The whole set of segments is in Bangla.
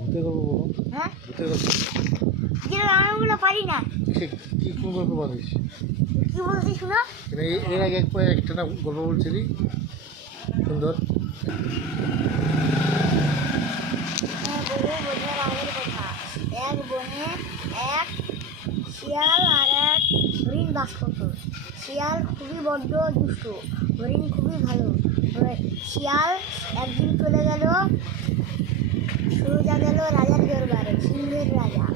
ভূতের গল্প বলো। হ্যাঁ, ভূতের গল্প ওগুলো পারি না। কি কোন গল্প পারিস? কি বলছিস শোনো। এর আগে একটা না গল্প বলছিলি সুন্দর। বহু বছর আগের কথা, এক বনে এক শিয়াল আর এক হরিণ বাস করত। শিয়াল খুবই বড্ড দুষ্ট, হরিণ খুবই ভালো। শিয়াল একদিন চলে গেল, সোজা গেল রাজার দরবারে, সিংহের রাজা।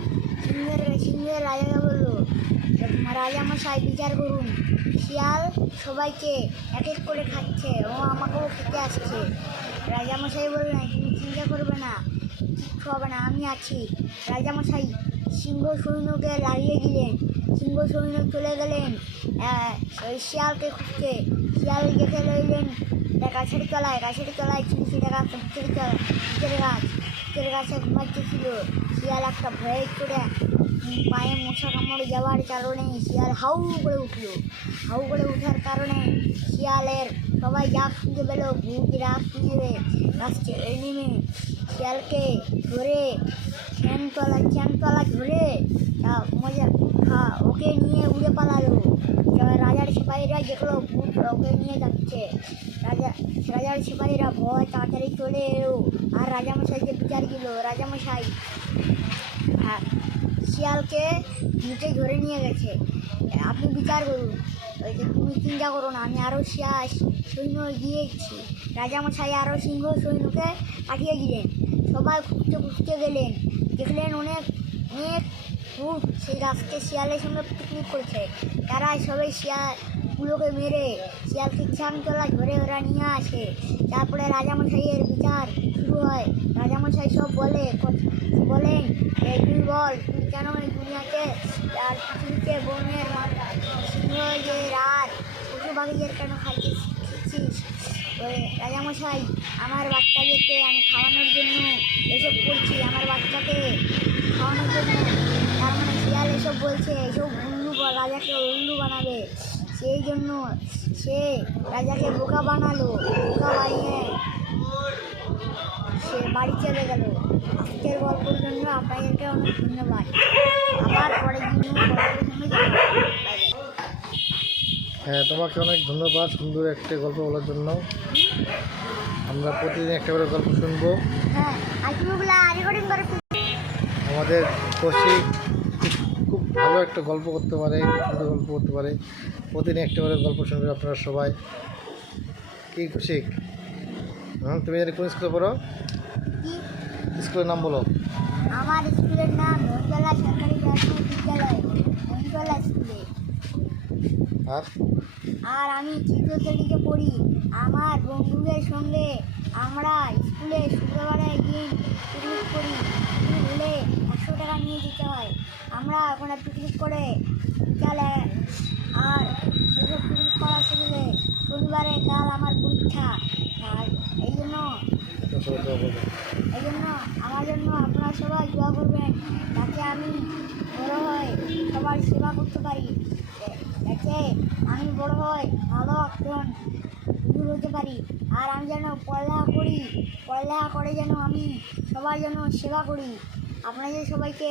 সিংহের রাজাকে বললো, রাজামশাই বিচার করুন, শিয়াল সবাইকে এক এক করে খাচ্ছে, ও আমাকেও খেতে আসছে। রাজামশাই বললেন, তুমি চিন্তা করবে না, কিচ্ছু হবে না, আমি আছি। রাজামশাই সিংহ সৈন্যকে লাগিয়ে দিলেন। সিংহ সৈন্য চলে গেলেন ওই শিয়ালকে খুঁজতে। শিয়াল দেখে রইলেন গাছের তলায় ছিল গাছের গাছে ঘুমাচ্ছিল। শিয়াল একটা ভয়ে করে পায়ে মশা কামড়ে যাওয়ার কারণে শিয়াল হাউ করে উঠার কারণে শিয়ালের সবাই ডাক শুনতে পেল। ভূত ডাক শুনে গাছ ছেড়ে নেমে শিয়ালকে ধরে চ্যাংতলা ধরে ওকে নিয়ে উড়ে পালালো। রাজার সিপাহীরা যেগুলো ভূত ওকে নিয়ে যাচ্ছে, রাজার সিপাহীরা ভয় তাড়াতাড়ি চলে এলো আর রাজামশাইকে বিচার দিল। রাজামশাই শিয়ালকে নিচে ধরে নিয়ে গেছে, আপনি বিচার করুন। ওই যে তুমি চিন্তা করো না, আমি আরও সৈন্য দিয়েছি। রাজামশাই আরও সিংহ সৈন্যকে পাঠিয়ে দিলেন। সবাই খুঁজতে গেলেন, দেখলেন অনেক ভূত সেই গাছকে শিয়ালের সঙ্গে পিকনিক করছে। তারা সবাই শিয়ালগুলোকে মেরে শিয়ালকে চ্যাংতলা ধরে ওরা নিয়ে আসে। তারপরে রাজামশাইয়ের বিচার শুরু হয়। রাজামশাই সব বলেন, তুই বল, তুই কেন এই দুনিয়াতে আর পৃথিবীতে বনের সিংহ যে রাত পশু পাখিদের কেন খাইছিস? রাজামশাই, আমার বাচ্চাদেরকে আমি খাওয়ানোর জন্য এসব করছি, আমার বাচ্চাকে খাওয়ানোর জন্য। তার মানে শিয়াল এসব বলছে, এসব রাজাকে উল্লু বানাবে, সেই জন্য সে রাজাকে বোকা বানালো। বোকা বানিয়ে সে বাড়ি চলে গেল। আজকের গল্পের জন্য আপনাদেরকে অনেক ধন্যবাদ। আবার পরের দিন হ্যাঁ, তোমাকে অনেক ধন্যবাদ সুন্দর একটা গল্প বলার জন্য। আমরা প্রতিদিন একটা করে গল্প শুনবো। আমাদের কৌশিক খুব ভালো একটা গল্প করতে পারে, সুন্দর গল্প করতে পারে। প্রতিদিন একটা করে গল্প শুনবে আপনারা সবাই। কি কৌশিক, তুমি জানি কোন স্কুলে পড়ো? স্কুলের নাম বলো। আমার স্কুলের নাম মহিতলা সরকারি প্রাথমিক বিদ্যালয়, মহিতলা স্কুলে। আর আমি তৃতীয় শ্রেণীতে পড়ি। আমার বন্ধুদের সঙ্গে আমরা স্কুলে শুক্রবারে দিন পিকনিক করি। পিকনিক হলে 100 টাকা নিয়ে যেতে হয়। আমরা ওখানে পিকনিক করে বিকালে, আর এসব পিকনিক করার সুবিধে শনিবারে কাল আমার পরীক্ষা। আর এই জন্য আমার জন্য আপনারা সবাই দোয়া করবেন, যাতে আমি বড় হয়ে সবার সেবা করতে পারি, যাতে আমি বড় হয়ে ভালো একজন দূর হতে পারি। আর আমি যেন পড়ালেখা করে যেন আমি সবার জন্য সেবা করি। আপনাদের সবাইকে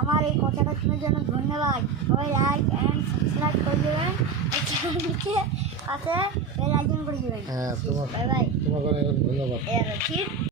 আমার এই কথাটা শোনার জন্য ধন্যবাদ। সবাই লাইক অ্যান্ড সাবস্ক্রাইব করে দেবেন, চ্যানেলকে পাশে বেল আইকন করে দেবেন। হ্যাঁ, বাই বাই। তোমাকে অনেক ধন্যবাদ। ঠিক।